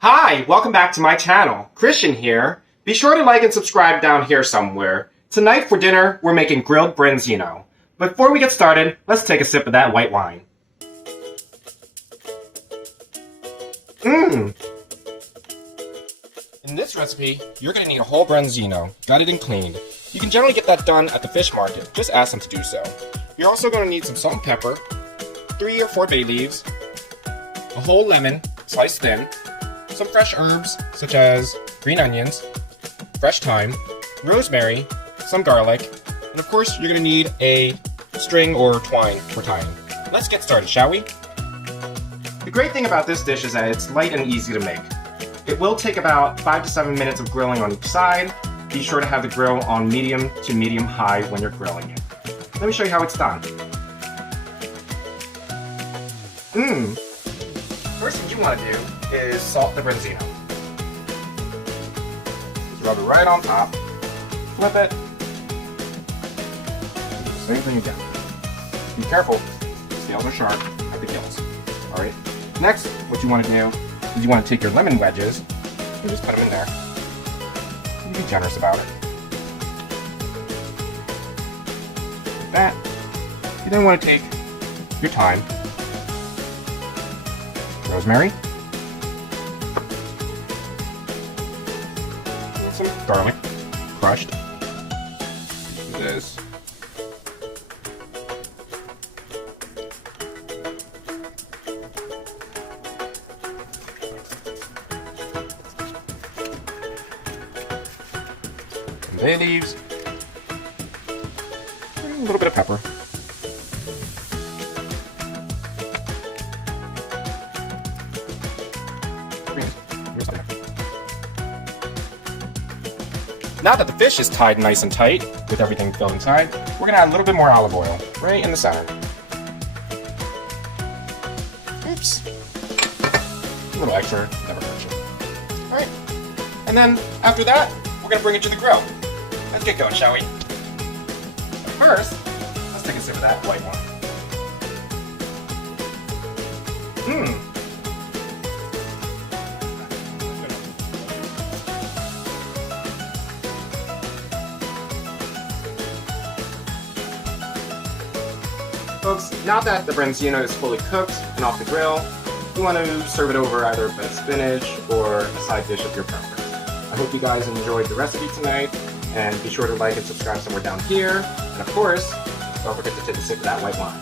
Hi, welcome back to my channel. Christian here. Be sure to like and subscribe down here somewhere. Tonight for dinner, we're making grilled branzino. Before we get started, let's take a sip of that white wine. In this recipe, you're going to need a whole branzino, gutted and cleaned. You can generally get that done at the fish market, just ask them to do so. You're also going to need some salt and pepper, 3 or 4 bay leaves, a whole lemon, sliced thin, some fresh herbs such as green onions, fresh thyme, rosemary, some garlic, and of course you're going to need a string or twine for tying. Let's get started, shall we? The great thing about this dish is that it's light and easy to make. It will take about 5 to 7 minutes of grilling on each side. Be sure to have the grill on medium to medium high when you're grilling it. Let me show you how it's done. First thing you want to do is salt the branzino. Just rub it right on top, flip it, same thing again. Be careful, the scales are sharp at the gills. Alright, next what you want to do is you want to take your lemon wedges and just put them in there. And be generous about it. Like that. You then want to take your thyme, rosemary, and some garlic, crushed. Do this. Some bay leaves. And a little bit of pepper. Now that the fish is tied nice and tight, with everything filled inside, we're going to add a little bit more olive oil, right in the center. Oops. A little extra, never hurts you. Alright. And then, after that, we're going to bring it to the grill. Let's get going, shall we? But first, let's take a sip of that white wine. Folks, now that the branzino is fully cooked and off the grill, you want to serve it over either with spinach or a side dish of your preference. I hope you guys enjoyed the recipe tonight, and be sure to like and subscribe somewhere down here. And of course, don't forget to take a sip of that white wine.